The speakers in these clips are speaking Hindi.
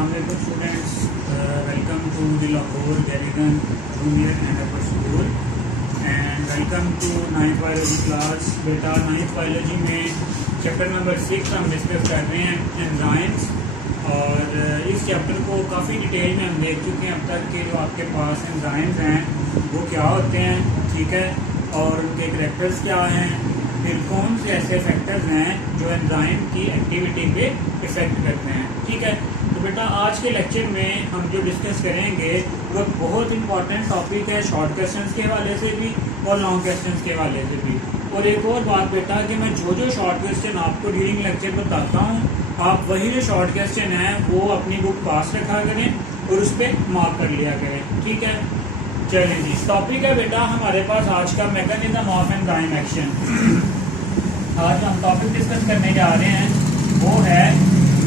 Assalamualaikum students, welcome to the Lahore Garrigan Junior and Upper School and welcome to 9th biology class। बेटा 9th biology में चैप्टर नंबर 6 हम डिस्कस कर रहे हैं एंजाइम्स, और इस चैप्टर को काफ़ी डिटेल में हम देख चुके हैं अब तक कि जो आपके पास एंजाइम्स हैं वो क्या होते हैं, ठीक है, और उनके करैक्टर्स क्या हैं, फिर कौन से ऐसे फैक्टर्स हैं जो एंजाइम की एक्टिविटी पे इफ़ेक्ट करते हैं, ठीक है। तो बेटा आज के लेक्चर में हम जो डिस्कस करेंगे वो बहुत इंपॉर्टेंट टॉपिक है, शॉर्ट क्वेश्चंस के हवाले से भी और लॉन्ग क्वेश्चंस के हवाले से भी। और एक और बात बेटा कि मैं जो शॉर्ट क्वेश्चन आपको ड्यूरिंग लेक्चर बताता हूँ, आप वही जो शॉर्ट क्वेश्चन हैं वो अपनी बुक पास रखा करें और उस पर मार्क कर लिया करें, ठीक है। चलिए जी, टॉपिक है बेटा हमारे पास आज का मैकेनिज्म ऑफ एंजाइम एक्शन। आज हम टॉपिक डिस्कस करने जा रहे हैं वो है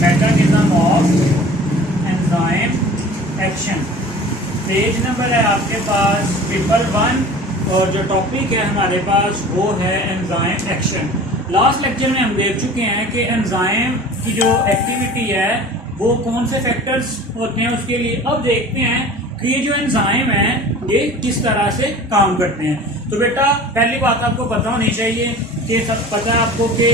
mechanism of enzyme action. Page number है आपके पास 111 और जो टॉपिक है हमारे पास वो है एंजाइम एक्शन। लास्ट लेक्चर में हम देख चुके हैं कि एंजाइम की जो एक्टिविटी है वो कौन से फैक्टर्स होते हैं उसके लिए। अब देखते हैं कि ये जो एंजाइम है ये किस तरह से काम करते हैं। तो बेटा पहली बात आपको पता होनी चाहिए कि सब पता है आपको कि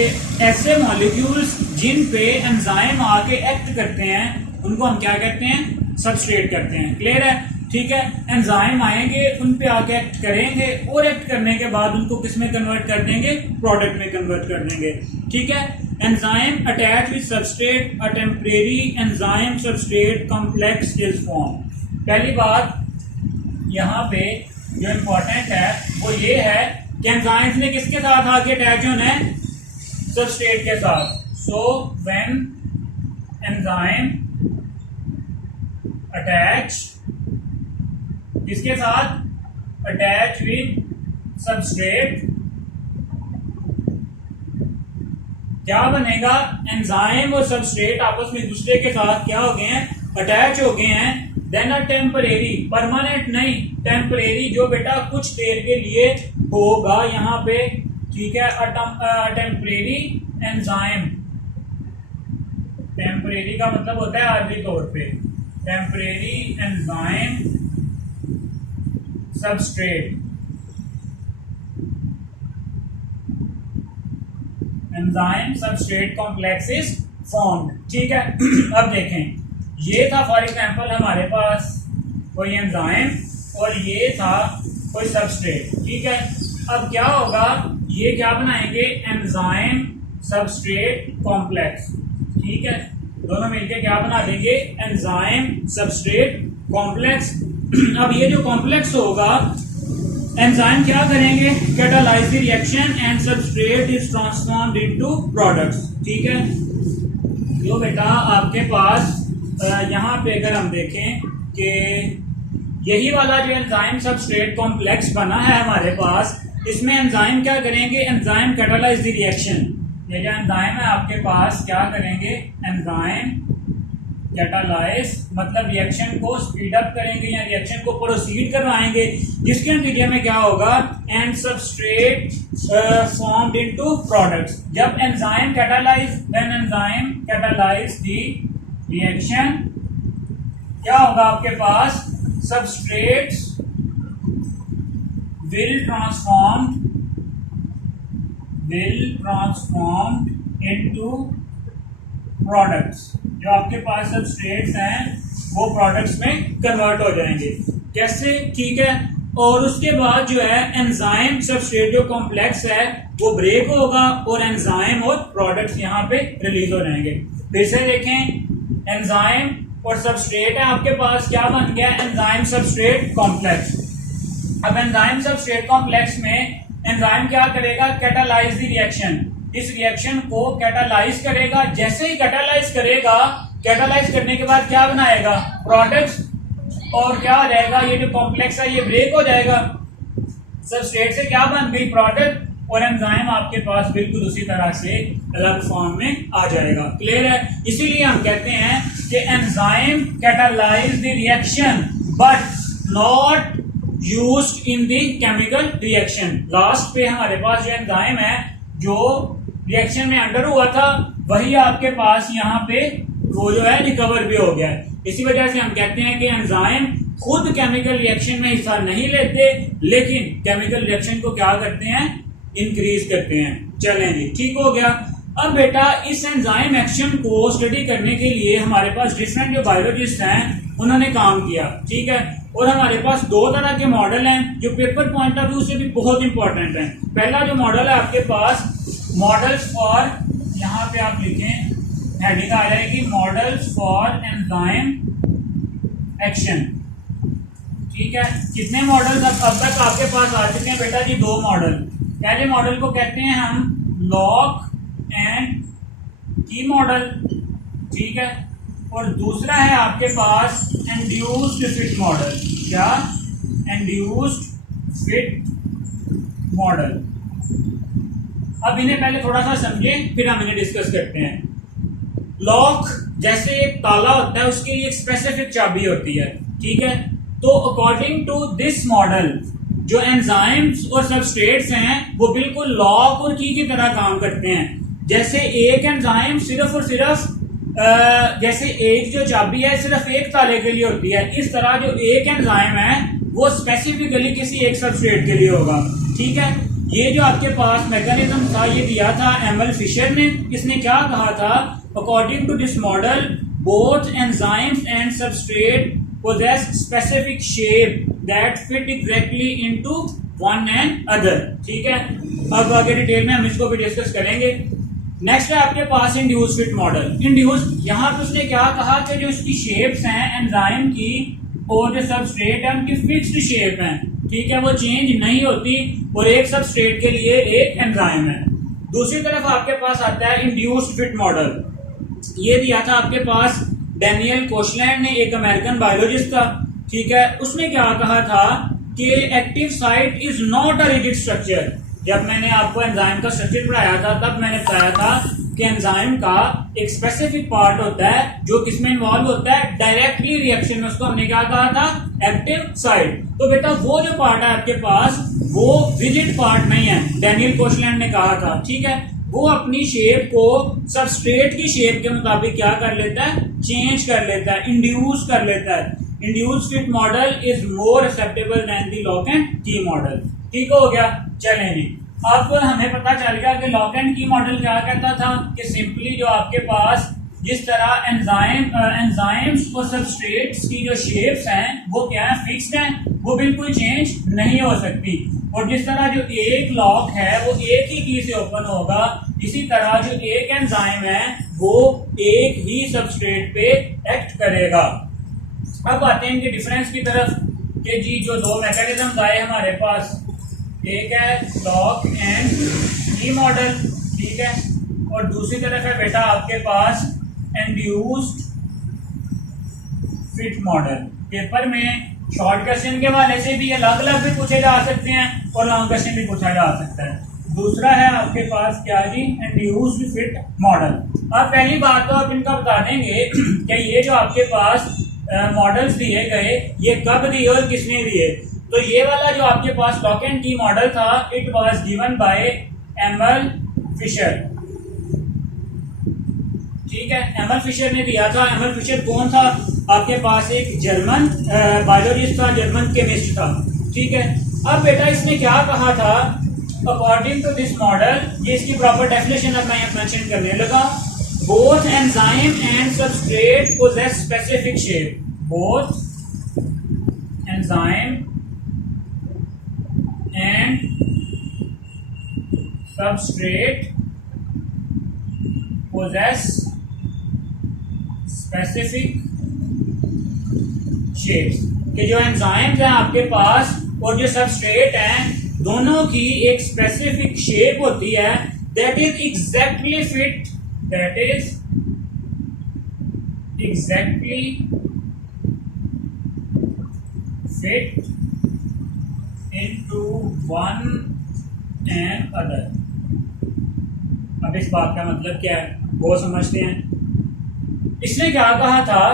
ऐसे मॉलिक्यूल्स जिन पे एंजाइम आके एक्ट करते हैं उनको हम क्या कहते हैं, सबस्ट्रेट करते हैं। क्लियर है, ठीक है। एंजाइम आएंगे, उन पे आके एक्ट करेंगे और एक्ट करने के बाद उनको किस में कन्वर्ट कर देंगे, प्रोडक्ट में कन्वर्ट कर देंगे, ठीक है। Enzyme attach with substrate, a temporary enzyme substrate complex is form. पहली बात यहाँ पे जो इम्पोर्टेंट है वो ये है कि एंजाइम्स ने किसके साथ आके अटैच होना है, सबस्ट्रेट के साथ। सो व्हेन एंजाइम अटैच किसके साथ, अटैच विद सबस्ट्रेट, क्या बनेगा, एंजाइम और सबस्ट्रेट आपस में दूसरे के साथ क्या हो गए हैं, अटैच हो गए हैं। देन अ टेम्परेरी, परमानेंट नहीं, टेम्परेरी जो बेटा कुछ देर के लिए होगा यहाँ पे, ठीक है। टेम्परेरी एंजाइम, टेम्परेरी का मतलब होता है आर्थिक तौर पे, temporary enzyme substrate, enzyme substrate complex is formed, ठीक है। अब देखें, ये था फॉर एग्जांपल हमारे पास कोई एंजाइम और ये था कोई सबस्ट्रेट, ठीक है। अब क्या होगा, ये क्या बनाएंगे, एंजाइम सबस्ट्रेट कॉम्प्लेक्स, ठीक है। दोनों मिलके क्या बना देंगे, एंजाइम सबस्ट्रेट कॉम्प्लेक्स। अब ये जो कॉम्प्लेक्स होगा, एंजाइम क्या करेंगे, catalyse the reaction and substrate is transformed into products, ठीक है। जो बेटा आपके पास यहाँ पे अगर हम देखें कि यही वाला जो एंजाइम सबस्ट्रेट कॉम्प्लेक्स बना है हमारे पास, इसमें एंजाइम क्या करेंगे, एंजाइम कैटालाइज द रिएक्शन। ये जो एंजाइम है आपके पास क्या करेंगे, एंजाइम कैटालाइज मतलब रिएक्शन को स्पीड अप करेंगे या रिएक्शन को प्रोसीड करवाएंगे, जिसके नतीजे में क्या होगा, and substrate formed into products. जब enzyme catalyse, when enzyme catalyse the reaction क्या होगा आपके पास, substrates will transform into products. जो आपके पास सबस्ट्रेट्स हैं वो प्रोडक्ट्स में कन्वर्ट हो जाएंगे। कैसे, ठीक है। और उसके बाद जो है एंजाइम सबस्ट्रेट जो कॉम्प्लेक्स है वो ब्रेक होगा और एंजाइम और प्रोडक्ट्स यहाँ पे रिलीज हो जाएंगे। फिर से देखें, एंजाइम और सबस्ट्रेट है आपके पास, क्या बन गया, एंजाइम सबस्ट्रेट कॉम्प्लेक्स। अब एंजाइम सबस्ट्रेट कॉम्प्लेक्स में एंजाइम क्या करेगा, कैटालाइज द रिएक्शन, इस रिएक्शन को कैटालाइज करेगा। जैसे ही कैटालाइज करेगा, कैटालाइज करने के बाद क्या बनाएगा, प्रोडक्ट्स, और क्या हो जाएगा, ये जो कॉम्प्लेक्स है ये ब्रेक हो जाएगा, सबस्ट्रेट से क्या बन गई, प्रोडक्ट, और एंजाइम आपके पास बिल्कुल उसी तरह से अलग फॉर्म में आ जाएगा। क्लियर है, इसीलिए हम कहते हैं कि enzyme catalyse the reaction but not used in the chemical reaction. Last पे हमारे पास जो एंजाइम है जो रिएक्शन में अंडर हुआ था वही आपके पास यहाँ पे वो जो है रिकवर भी हो गया है। इसी वजह से हम कहते हैं कि एंजाइम खुद केमिकल रिएक्शन में हिस्सा नहीं लेते, लेकिन केमिकल रिएक्शन को क्या करते हैं, इंक्रीज करते हैं। चलें जी, ठीक हो गया। अब बेटा इस एंजाइम एक्शन को स्टडी करने के लिए हमारे पास डिफरेंट जो बायोलॉजिस्ट हैं उन्होंने काम किया, ठीक है। और हमारे पास दो तरह के मॉडल हैं जो पेपर पॉइंट ऑफ व्यू से भी बहुत इंपॉर्टेंट हैं। पहला जो मॉडल है आपके पास मॉडल्स फॉर, यहाँ पे आप लिखें, हेडिंग आ जाएगी मॉडल्स फॉर एंजाइम एक्शन, ठीक है। कितने मॉडल्स अब तक आपके पास आ चुके हैं बेटा जी? दो मॉडल। पहले मॉडल को कहते हैं हम लॉक एंड की मॉडल, ठीक है। और दूसरा है आपके पास इंड्यूस्ड फिट मॉडल। क्या? Induced fit model. अब इन्हें पहले थोड़ा सा समझें, फिर हम इन्हें डिस्कस करते हैं। लॉक जैसे एक ताला होता है, उसके लिए एक स्पेसिफिक चाबी होती है, ठीक है। तो अकॉर्डिंग टू दिस मॉडल जो एंजाइम्स और सबस्ट्रेट्स हैं वो बिल्कुल लॉक और की तरह काम करते हैं। जैसे एक एंजाइम सिर्फ और सिर्फ जैसे एक जो चाबी है सिर्फ एक ताले के लिए होती है, इस तरह जो एक एंजाइम है वो स्पेसिफिकली किसी एक सबस्ट्रेट के लिए होगा, ठीक है। ये जो आपके पास मैकेनिज्म था ये दिया था एमएल फिशर ने। इसने क्या कहा था? According to this model both enzymes and substrate possess specific shape that fit exactly into one and other, ठीक है। अब आगे डिटेल में हम इसको भी डिस्कस करेंगे। नेक्स्ट है आपके पास इंड्यूस फिट मॉडल। इंड्यूस, यहाँ पे उसने क्या कहा कि जो इसकी शेप्स हैं एंजाइम की और जो सबस्ट्रेट है उनकी फिक्स्ड शेप है, ठीक है, वो चेंज नहीं होती, और एक सबस्ट्रेट के लिए एक एंजाइम है। दूसरी तरफ आपके पास आता है इंड्यूस्ड फिट मॉडल। ये दिया था आपके पास डैनियल कोशलैंड ने, एक अमेरिकन बायोलॉजिस्ट था, ठीक है। उसने क्या कहा था कि active site is not a rigid structure. जब मैंने आपको एंजाइम का स्ट्रक्चर पढ़ाया था तब मैंने बताया था कि एंजाइम का एक स्पेसिफिक पार्ट होता है जो किसमें इन्वॉल्व होता है, डायरेक्टली रिएक्शन में। उसको हमने क्या कहा था? Active site. तो बेटा वो जो पार्ट है आपके पास वो रिजिड पार्ट नहीं है, डैनियल कोशलैंड ने कहा था, ठीक है। वो अपनी शेप को सबस्ट्रेट की शेप के मुताबिक क्या कर लेता है? चेंज कर लेता है, इंड्यूस कर लेता है। Induce fit model is more acceptable than the lock and key model, ठीक हो गया। चलें जी, अब हमें पता चल गया कि लॉक एंड की मॉडल क्या कहता था कि सिंपली जो आपके पास जिस तरह एंजाइम्स और सबस्ट्रेट्स की जो शेप्स हैं वो क्या है? फिक्स्ड हैं, वो बिल्कुल चेंज नहीं हो सकती। और जिस तरह जो एक लॉक है वो एक ही की से ओपन होगा, इसी तरह जो एक एंजाइम है वो एक ही सबस्ट्रेट पे एक्ट करेगा। अब आते हैं इनके डिफरेंस की तरफ कि जी जो दो मैकेनिज्म आए हमारे पास, एक है लॉक एंड की मॉडल, ठीक है, और दूसरी तरफ है बेटा आपके पास इंड्यूस्ड फिट मॉडल। पेपर में शॉर्ट क्वेश्चन के हवाले से भी अलग अलग भी पूछे जा सकते हैं और लॉन्ग क्वेश्चन भी पूछा जा सकता है। दूसरा है आपके पास क्या जी? Induced fit model. अब पहली बात तो आप इनका बता देंगे कि ये जो आपके पास मॉडल्स दिए गए ये कब दिए और किसने दिए। तो ये वाला जो आपके पास लॉक एंड की मॉडल था, it was given by ML Fischer, ठीक है। एमएल फिशर ने दिया था। एमएल फिशर कौन था? आपके पास एक जर्मन बायोलॉजिस्ट था, जर्मन केमिस्ट था, ठीक है। अब बेटा इसने क्या कहा था? अकॉर्डिंग टू दिस मॉडल, ये इसकी प्रॉपर डेफिनेशन अब मैं मेंशन करने लगा। Both enzyme and substrate possess specific shape. Both enzyme and substrate possess specific shapes. कि जो एंजाइम्स हैं आपके पास और जो सबस्ट्रेट हैं दोनों की एक स्पेसिफिक शेप होती है, that is exactly fit, that is exactly fit into one and other. अब इस बात का मतलब क्या है वो समझते हैं। इसने क्या कहा था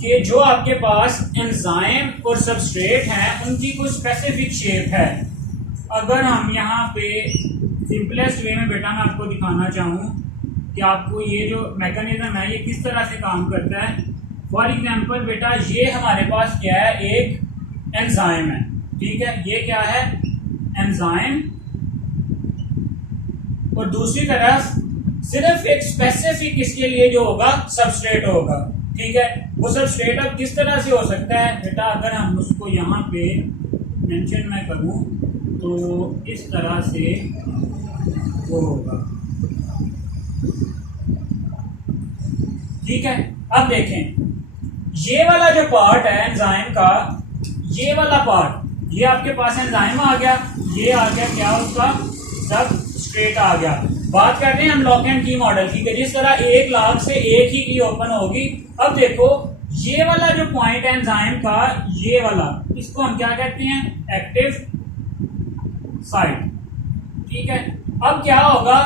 कि जो आपके पास एंजाइम और सबस्ट्रेट हैं उनकी कोई स्पेसिफिक शेप है। अगर हम यहाँ पे सिंपलेस्ट वे में बेटा मैं आपको दिखाना चाहूँ कि आपको ये जो मैकेनिज्म है ये किस तरह से काम करता है। फॉर एग्जांपल बेटा ये हमारे पास क्या है, एक एंजाइम है, ठीक है, ये क्या है एंजाइम, और दूसरी तरफ सिर्फ एक स्पेसिफिक इसके लिए जो होगा सबस्ट्रेट होगा, ठीक है। वो सबस्ट्रेट अब किस तरह से हो सकता है बेटा, अगर हम उसको यहाँ पे मेंशन मैं करूँ तो इस तरह से वो होगा, ठीक है। अब देखें ये वाला जो पार्ट है एंजाइम का, ये वाला पार्ट, ये आपके पास एंजाइम आ गया, ये आ गया क्या उसका सबस्ट्रेट आ गया। बात करते हैं हम लॉक एंड की मॉडल की, जिस तरह एक लाख से एक ही की ओपन होगी। अब देखो ये वाला जो पॉइंट है एंजाइम का, ये वाला, इसको हम क्या कहते हैं एक्टिव साइट, ठीक है। अब क्या होगा,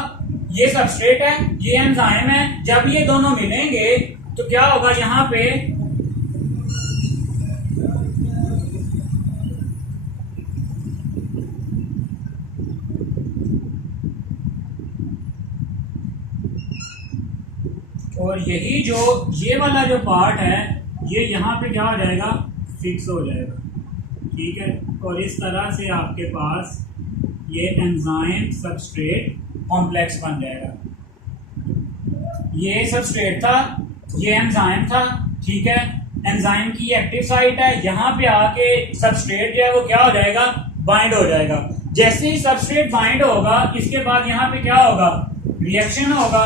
ये सबस्ट्रेट है, ये एंजाइम है, जब ये दोनों मिलेंगे तो क्या होगा, यहां पे और यही जो ये वाला जो पार्ट है ये यहाँ पे क्या हो जाएगा, फिक्स हो जाएगा, ठीक है। और इस तरह से आपके पास ये एंजाइम सबस्ट्रेट कॉम्प्लेक्स बन जाएगा। ये सबस्ट्रेट था, ये एंजाइम था, ठीक है। एंजाइम की एक्टिव साइट है, यहाँ पे आके सबस्ट्रेट जो है वो क्या हो जाएगा, बाइंड हो जाएगा। जैसे ही सबस्ट्रेट बाइंड होगा इसके बाद यहाँ पे क्या होगा, रिएक्शन होगा।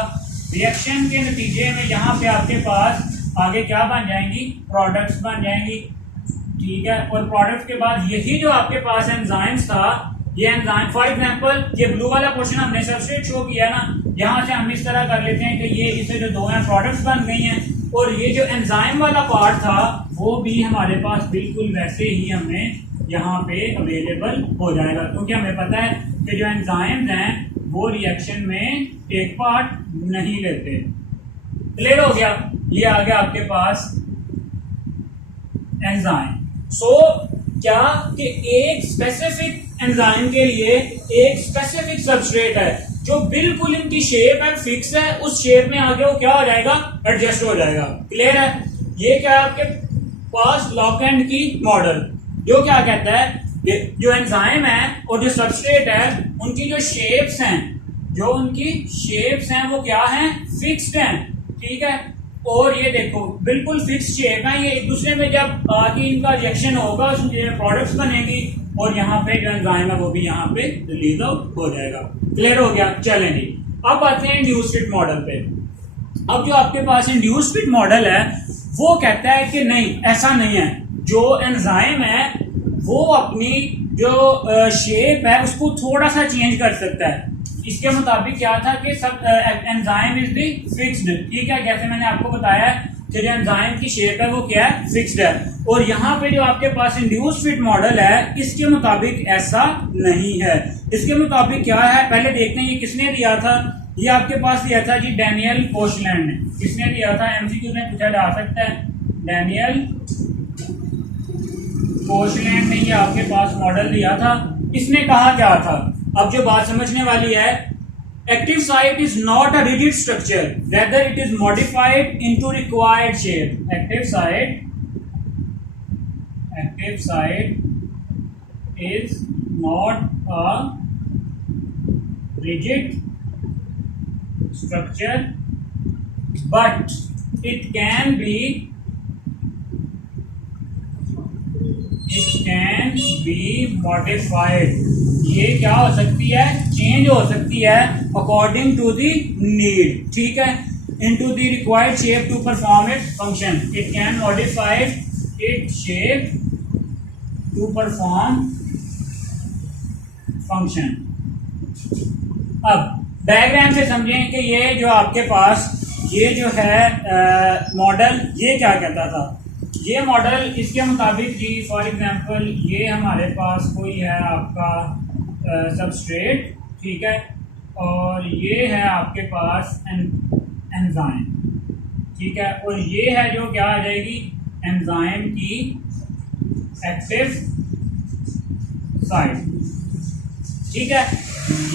रिएक्शन के नतीजे में यहाँ पे आपके पास आगे क्या बन जाएंगी, प्रोडक्ट्स बन जाएंगी, ठीक है। और प्रोडक्ट के बाद यही जो आपके पास एंजाइम्स था, ये एंजाइम फॉर एग्जांपल ये ब्लू वाला पोर्शन हमने सबस्ट्रेट शो किया ना, यहाँ से हम इस तरह कर लेते हैं कि ये इससे जो दो हैं प्रोडक्ट्स बन गई हैं, और ये जो एंजाइम वाला पार्ट था वो भी हमारे पास बिल्कुल वैसे ही हमें यहाँ पे अवेलेबल हो जाएगा, क्योंकि हमें पता है कि जो एंजाइम्स हैं वो रिएक्शन में टेक पार्ट नहीं लेते। क्लियर हो गया, ये आ गया आपके पास एंजाइम। सो क्या कि एक स्पेसिफिक एंजाइम के लिए एक स्पेसिफिक सबस्ट्रेट है जो बिल्कुल इनकी शेप है फिक्स है, उस शेप में आगे वो क्या हो जाएगा, एडजस्ट हो जाएगा। क्लियर है, ये क्या आपके पास लॉक एंड की मॉडल जो क्या कहता है, जो एंजाइम है और जो सबस्ट्रेट है उनकी जो शेप्स हैं, जो उनकी शेप्स हैं वो क्या हैं, फिक्स्ड हैं, ठीक है। और ये देखो बिल्कुल फिक्स शेप है, ये एक दूसरे में जब आगे इनका रिएक्शन होगा उसमें प्रोडक्ट्स बनेगी और यहाँ पे जो एंजाइम है वो भी यहाँ पे रिलीज आउट हो जाएगा। क्लियर हो गया, चलेंगे अब आते हैं इंड्यूस फिट मॉडल पे। अब जो आपके पास इंड्यूस फिट मॉडल है वो कहता है कि नहीं, ऐसा नहीं है, जो एंजाइम है वो अपनी जो शेप है उसको थोड़ा सा चेंज कर सकता है। इसके मुताबिक क्या था कि सब एंजाइम इज दी फिक्स्ड, ठीक है। जैसे मैंने आपको बताया कि जो एंजाइम की शेप है वो क्या है, फिक्स्ड है। और यहाँ पे जो आपके पास इंड्यूस फिट मॉडल है इसके मुताबिक ऐसा नहीं है। इसके मुताबिक क्या है, पहले देखते हैं ये किसने दिया था। ये आपके पास दिया था जी डैनियल कोशलैंड ने। किसने दिया था, एमसीक्यू में पूछा जा सकता है, डैनियल कोशलैंड ने ये आपके पास मॉडल दिया था। इसने कहा क्या था, अब जो बात समझने वाली है, active site is not a rigid structure, rather it is modified into required shape. Active site is not a rigid structure but it can be modified। ये क्या हो सकती है, चेंज हो सकती है अकॉर्डिंग टू द नीड, ठीक है, into the required shape to perform its function। it can modify its shape to perform function। अब डायग्राम से समझें कि ये जो आपके पास ये जो है मॉडल ये क्या कहता था। ये मॉडल इसके मुताबिक जी फॉर एग्जांपल ये हमारे पास कोई है आपका सबस्ट्रेट, ठीक है, और ये है आपके पास एंजाइम, ठीक है, और ये है जो क्या आ जाएगी, एंजाइम की एक्टिव साइट, ठीक है।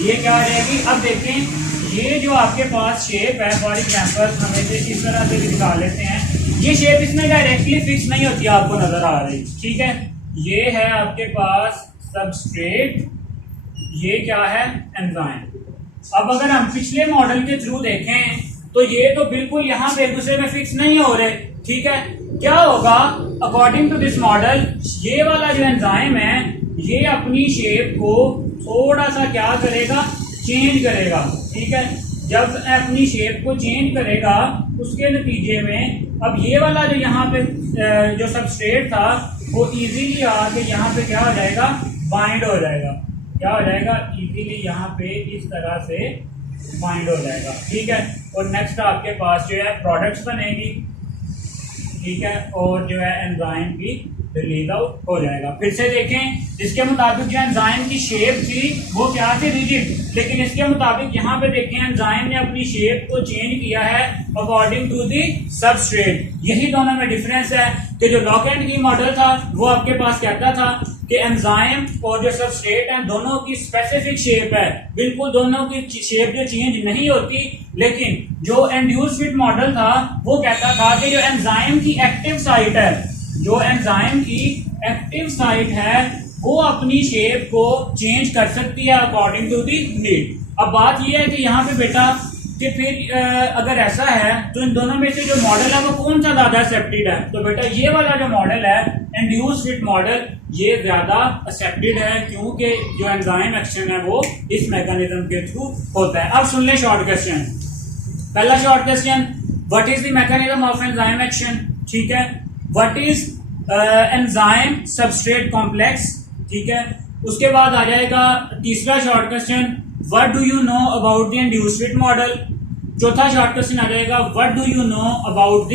ये क्या आ जाएगी। अब देखें ये जो आपके पास शेप है, फॉर एग्जाम्पल हम इसे इस तरह से भी दिखा लेते हैं, ये शेप इसमें डायरेक्टली फिक्स नहीं होती, आपको नजर आ रही, ठीक है। ये है आपके पास सबस्ट्रेट, ये क्या है एंजाइम। अब अगर हम पिछले मॉडल के थ्रू देखें तो ये तो बिल्कुल यहाँ पे एक दूसरे में फिक्स नहीं हो रहे, ठीक है। क्या होगा अकॉर्डिंग टू दिस मॉडल, ये वाला जो एंजाइम है ये अपनी शेप को थोड़ा सा क्या करेगा, चेंज करेगा, ठीक है। जब अपनी शेप को चेंज करेगा उसके नतीजे में अब ये वाला जो यहाँ पे जो सबस्ट्रेट था वो इजीली आके यहाँ पे क्या हो जाएगा, बाइंड हो जाएगा। क्या हो जाएगा, इजीली यहाँ पे इस तरह से बाइंड हो जाएगा, ठीक है। और नेक्स्ट आपके पास जो है प्रोडक्ट्स बनेगी, ठीक है, और जो है एंजाइम की रिलीज आउट हो जाएगा। फिर से देखें, इसके मुताबिक जो एंजाइम की शेप थी वो क्या थी, रिजिड, लेकिन इसके मुताबिक यहाँ पे देखें एंजाइम ने अपनी शेप को चेंज किया है अकॉर्डिंग टू दी सबस्ट्रेट। यही दोनों में डिफरेंस है कि जो लॉक एंड की मॉडल था वो आपके पास कहता था कि एंजाइम और जो सबस्ट्रेट है दोनों की स्पेसिफिक शेप है, बिल्कुल दोनों की शेप जो चेंज नहीं होती। लेकिन जो इंड्यूस फिट मॉडल था वो कहता था कि जो एंजाइम की एक्टिव साइट है, जो एंजाइम की एक्टिव साइट है वो अपनी शेप को चेंज कर सकती है अकॉर्डिंग टू दी नीड। अब बात यह है कि यहाँ पे बेटा कि फिर अगर ऐसा है तो इन दोनों में से जो मॉडल है वो कौन सा ज्यादा एक्सेप्टेड है, तो बेटा ये वाला जो मॉडल है इंड्यूस फिट मॉडल ये ज्यादा एक्सेप्टेड है, क्योंकि जो एंजाइम एक्शन है वो इस मैकेनिज्म के थ्रू होता है। अब सुन ले शॉर्ट क्वेश्चन। पहला short question, what is the mechanism of enzyme action, ठीक है। What is enzyme substrate complex, ठीक है। उसके बाद आ जाएगा तीसरा short question, what do you know about the induced fit model. चौथा शॉर्ट क्वेश्चन आ जाएगा, what do you know about the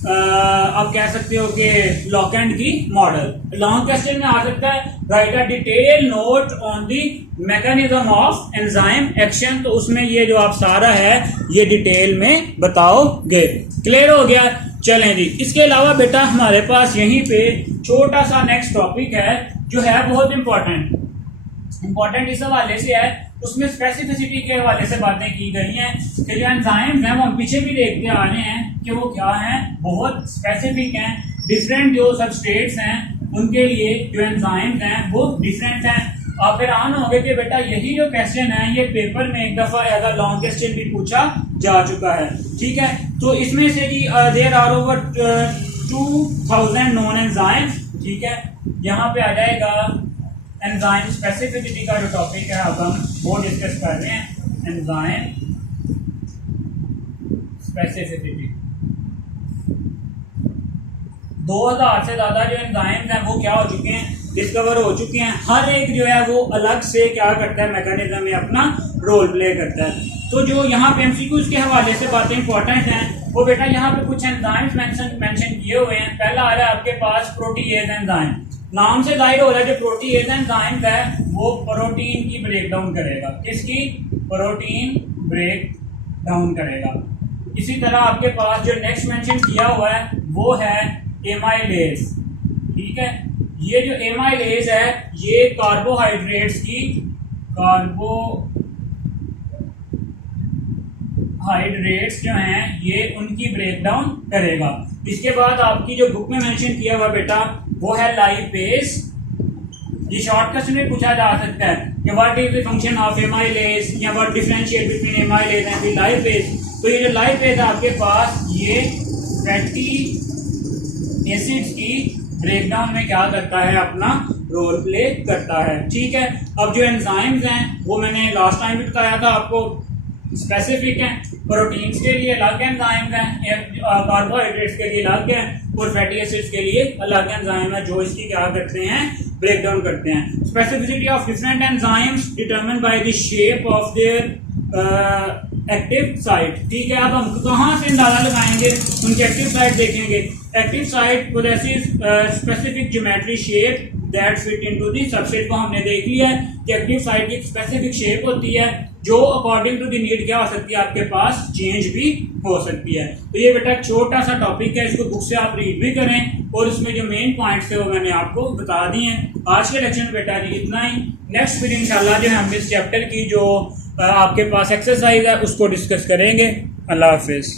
आप कह सकते हो कि lock and key model. Long question में आ सकता है right a detail note on the mechanism of enzyme action, तो उसमें ये जो आप सारा है ये डिटेल में बताओगे। क्लियर हो गया, चलें जी। इसके अलावा बेटा हमारे पास यहीं पे छोटा सा नेक्स्ट टॉपिक है जो है बहुत इंपॉर्टेंट इस हवाले से है, उसमें स्पेसिफिसिटी के हवाले से बातें की गई हैं कि जो एंजाइम्स हैं वो हम पीछे भी देखते आ रहे हैं कि वो क्या हैं, बहुत स्पेसिफिक हैं। डिफरेंट जो सबस्ट्रेट्स हैं उनके लिए जो एंजाइम्स हैं वो डिफरेंट हैं। आप हैरान होंगे कि बेटा यही जो क्वेश्चन है ये पेपर में एक दफा एज अ लॉन्ग क्वेश्चन भी पूछा जा चुका है, ठीक है। तो इसमें से जी there are over 2000 non enzymes, ठीक है। यहाँ पे आ जाएगा एंजाइम स्पेसिफिसिटी का जो टॉपिक है अब हम वो डिस्कस कर रहे हैं, एंजाइम स्पेसिफिसिटी। 2000 से ज्यादा जो एंजाइम्स हैं वो क्या हो चुके हैं, डिस्कवर हो चुके हैं। हर एक जो है वो अलग से क्या करता है, मैकेनिज्म में अपना रोल प्ले करता है। तो जो यहाँ पे एमसीक्यूज के हवाले से बातें इंपॉर्टेंट हैं वो बेटा यहाँ पे कुछ एंजाइम्स मेंशन किए हुए हैं। पहला आ रहा है आपके पास प्रोटीएज एंजाइम। नाम से जाहिर हो रहा है जो प्रोटीएज एंजाइम है वो प्रोटीन की ब्रेक डाउन करेगा। किसकी, प्रोटीन ब्रेक डाउन करेगा। इसी तरह आपके पास जो नेक्स्ट मेंशन किया हुआ है वो है एमाइलेज, ठीक है। ये जो एमाइलेज है ये कार्बोहाइड्रेट्स की कार्बोहाइड्रेट्स जो हैं ये उनकी ब्रेक डाउन करेगा। इसके बाद आपकी जो बुक में मेंशन किया हुआ बेटा वो है लाइपेज। ये शॉर्ट क्वेश्चन में पूछा जा सकता है कि what is the function of amylase या what differentiate between amylase and lipase. तो ये जो लाइपेज है आपके पास ये फैटी एसिड्स की ब्रेकडाउन में क्या करता है, अपना रोल प्ले करता है, ठीक है। अब जो एंजाइम्स हैं वो मैंने लास्ट टाइम भी बताया था आपको, स्पेसिफिक हैं। प्रोटीन्स के लिए अलग एंजाइम्स हैं, कार्बोहाइड्रेट्स के लिए अलग हैं और फैटी एसिड्स के लिए अलग एंजाइम है जो इसकी क्या करते हैं, ब्रेक डाउन करते हैं। Specificity of different enzymes determined by the shape of their active site, ठीक है। अब हम कहाँ से अंदाजा लगाएंगे, उनकी एक्टिव साइट देखेंगे। Active site possesses specific geometry shape that fit into the substrate को हमने देख लिया है कि एक्टिव साइट की स्पेसिफिक शेप होती है जो अकॉर्डिंग टू द नीड क्या हो सकती है आपके पास चेंज भी हो सकती है। तो ये बेटा छोटा सा टॉपिक है, इसको बुक से आप रीड भी करें और इसमें जो मेन पॉइंट्स थे वो मैंने आपको बता दिए हैं। आज के लेक्चर में बेटा जी इतना ही। नेक्स्ट फिर इंशाल्लाह जो है हम इस चैप्टर की जो आपके पास एक्सरसाइज है उसको डिस्कस करेंगे। अल्लाह हाफिज।